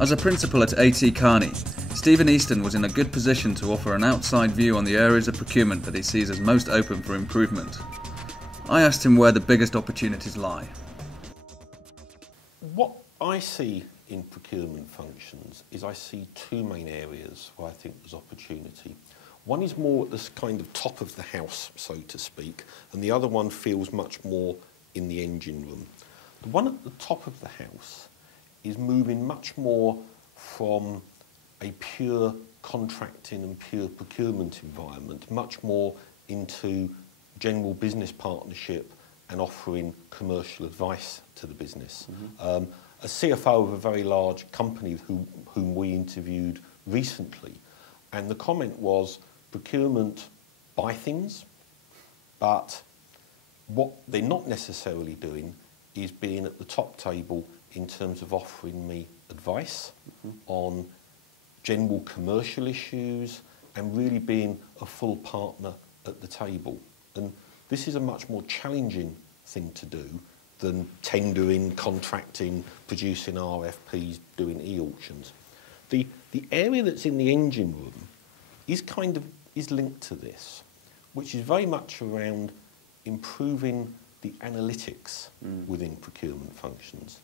As a principal at AT Kearney, Stephen Easton was in a good position to offer an outside view on the areas of procurement that he sees as most open for improvement. I asked him where the biggest opportunities lie. What I see in procurement functions is I see two main areas where I think there's opportunity. One is more at this kind of top of the house, so to speak, and the other one feels much more in the engine room. The one at the top of the house is moving much more from a pure contracting and pure procurement environment, much more into general business partnership and offering commercial advice to the business. A CFO of a very large company whom we interviewed recently, and the comment was, procurement buy things, but what they're not necessarily doing is being at the top table in terms of offering me advice on general commercial issues and really being a full partner at the table. And this is a much more challenging thing to do than tendering, contracting, producing RFPs, doing e-auctions. The area that's in the engine room is linked to this, which is very much around improving the analytics within procurement functions.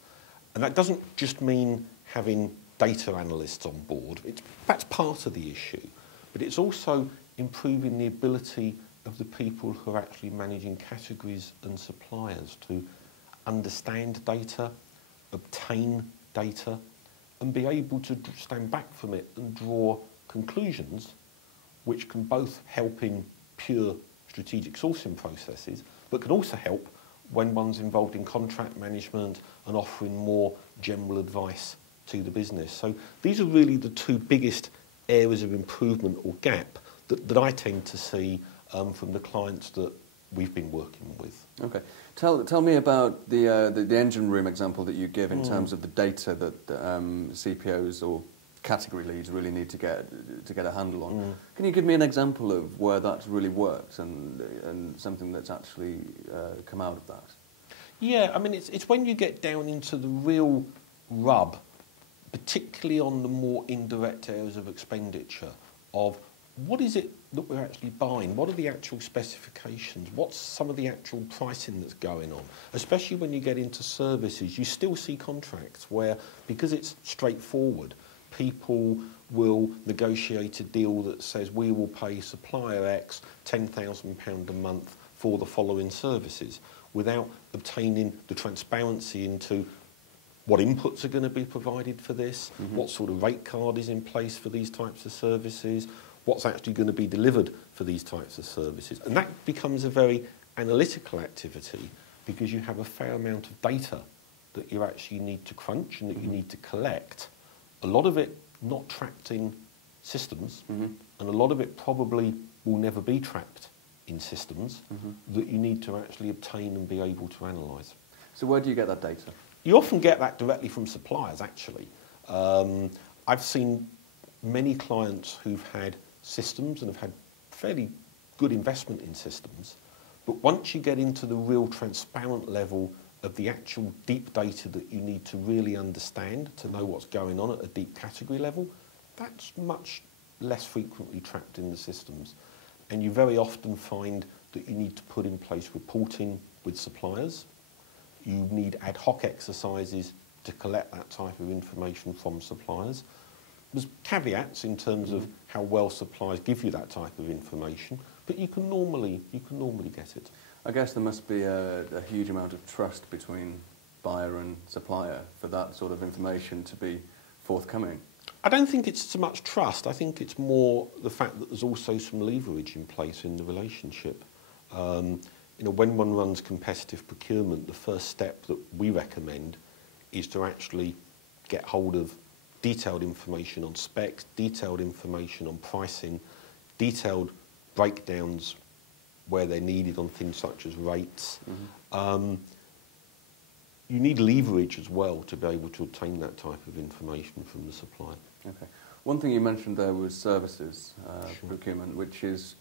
And that doesn't just mean having data analysts on board. That's part of the issue, but it's also improving the ability of the people who are actually managing categories and suppliers to understand data, obtain data, and be able to stand back from it and draw conclusions which can both help in pure strategic sourcing processes, but can also help when one's involved in contract management and offering more general advice to the business. So these are really the two biggest areas of improvement or gap that I tend to see from the clients that we've been working with. Okay. Tell me about the engine room example that you give in terms of the data that CPOs or category leads really need to get a handle on. Can you give me an example of where that's really worked and something that's actually come out of that? Yeah, I mean, it's when you get down into the real rub, particularly on the more indirect areas of expenditure, of what is it that we're actually buying? What are the actual specifications? What's some of the actual pricing that's going on? Especially when you get into services, you still see contracts where, because it's straightforward, people will negotiate a deal that says we will pay supplier X £10,000 a month for the following services without obtaining the transparency into what inputs are going to be provided for this, what sort of rate card is in place for these types of services, what's actually going to be delivered for these types of services. And that becomes a very analytical activity because you have a fair amount of data that you actually need to crunch and that you need to collect. A lot of it not trapped in systems, and a lot of it probably will never be trapped in systems that you need to actually obtain and be able to analyse. So where do you get that data? You often get that directly from suppliers, actually. I've seen many clients who've had systems and have had fairly good investment in systems, but once you get into the real transparent level of the actual deep data that you need to really understand to know what's going on at a deep category level, that's much less frequently trapped in the systems. And you very often find that you need to put in place reporting with suppliers. You need ad hoc exercises to collect that type of information from suppliers. There's caveats in terms of how well suppliers give you that type of information, but you can normally get it. I guess there must be a huge amount of trust between buyer and supplier for that sort of information to be forthcoming. I don't think it's so much trust. I think it's more the fact that there's also some leverage in place in the relationship. When one runs competitive procurement, the first step that we recommend is to actually get hold of detailed information on specs, detailed information on pricing, detailed breakdowns where they're needed on things such as rates. You need leverage as well to be able to obtain that type of information from the supplier. Okay. One thing you mentioned there was services procurement, which is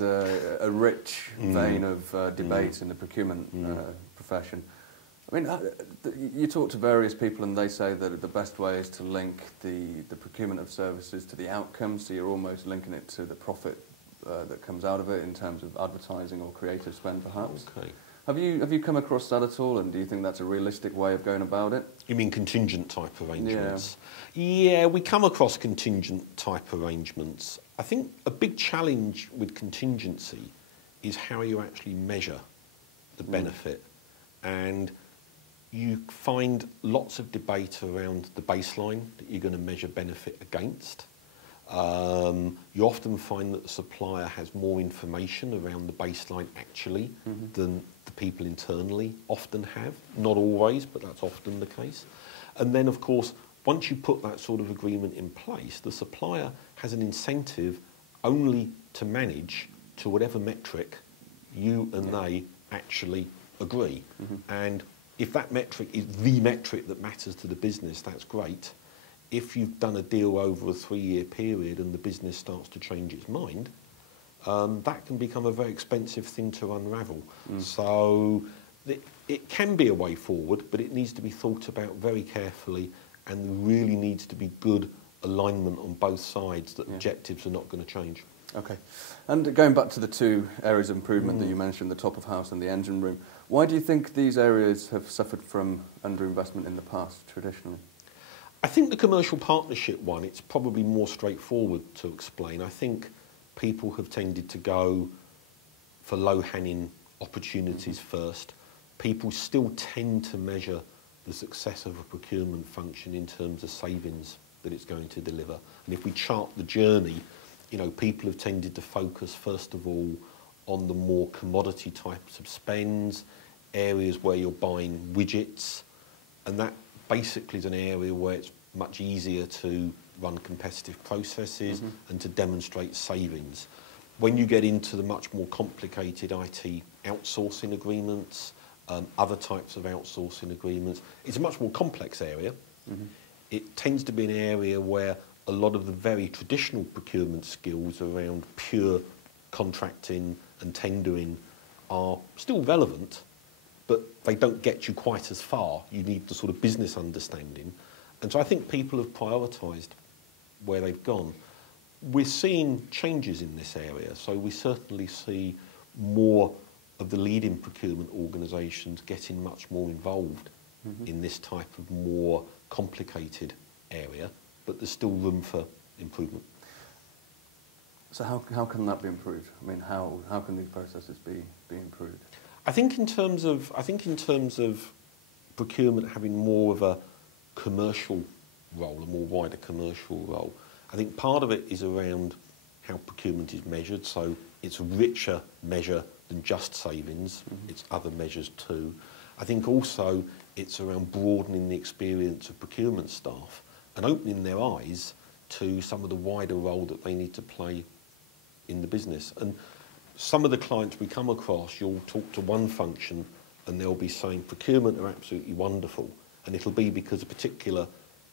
a rich vein of debate in the procurement profession. I mean, you talk to various people and they say that the best way is to link the procurement of services to the outcomes, so you're almost linking it to the profit that comes out of it in terms of advertising or creative spend, perhaps. Okay. Have you come across that at all, and do you think that's a realistic way of going about it? You mean contingent type arrangements? Yeah, we come across contingent type arrangements. I think a big challenge with contingency is how you actually measure the benefit. And you find lots of debate around the baseline that you're going to measure benefit against. You often find that the supplier has more information around the baseline actually than the people internally often have. Not always, but that's often the case. And then, of course, once you put that sort of agreement in place, the supplier has an incentive only to manage to whatever metric you and they actually agree. And if that metric is the metric that matters to the business, that's great. If you've done a deal over a 3-year period and the business starts to change its mind, that can become a very expensive thing to unravel. So it can be a way forward, but it needs to be thought about very carefully, and really needs to be good alignment on both sides that objectives are not going to change. Okay. And going back to the two areas of improvement that you mentioned, the top of house and the engine room, why do you think these areas have suffered from underinvestment in the past, traditionally? I think the commercial partnership one, it's probably more straightforward to explain. I think people have tended to go for low-hanging opportunities first. People still tend to measure the success of a procurement function in terms of savings that it's going to deliver. And if we chart the journey, you know, people have tended to focus first of all on the more commodity types of spends, areas where you're buying widgets, and that basically is an area where it's much easier to run competitive processes and to demonstrate savings. When you get into the much more complicated IT outsourcing agreements, other types of outsourcing agreements, it's a much more complex area. It tends to be an area where a lot of the very traditional procurement skills around pure contracting and tendering are still relevant, but they don't get you quite as far. You need the sort of business understanding. And so I think people have prioritised where they've gone. We're seeing changes in this area, so we certainly see more of the leading procurement organisations getting much more involved in this type of more complicated area, but there's still room for improvement. So how can that be improved? I mean, how can these processes be improved? I think in terms of procurement having more of a commercial role, a more wider commercial role, I think part of it is around how procurement is measured. So it's a richer measure than just savings. It's other measures too. I think also it's around broadening the experience of procurement staff and opening their eyes to some of the wider role that they need to play in the business. And some of the clients we come across, you'll talk to one function and they'll be saying procurement are absolutely wonderful, and it'll be because a particular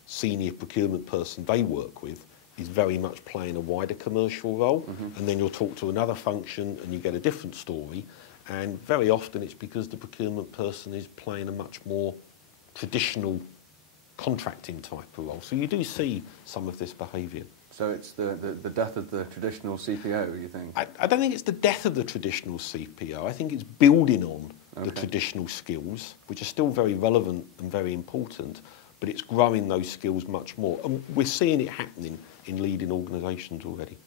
senior procurement person they work with is very much playing a wider commercial role. And then you'll talk to another function and you get a different story, and very often it's because the procurement person is playing a much more traditional contracting type of role. So you do see some of this behaviour. So it's the death of the traditional CPO, you think? I don't think it's the death of the traditional CPO. I think it's building on the traditional skills, which are still very relevant and very important, but it's growing those skills much more. And we're seeing it happening in leading organisations already.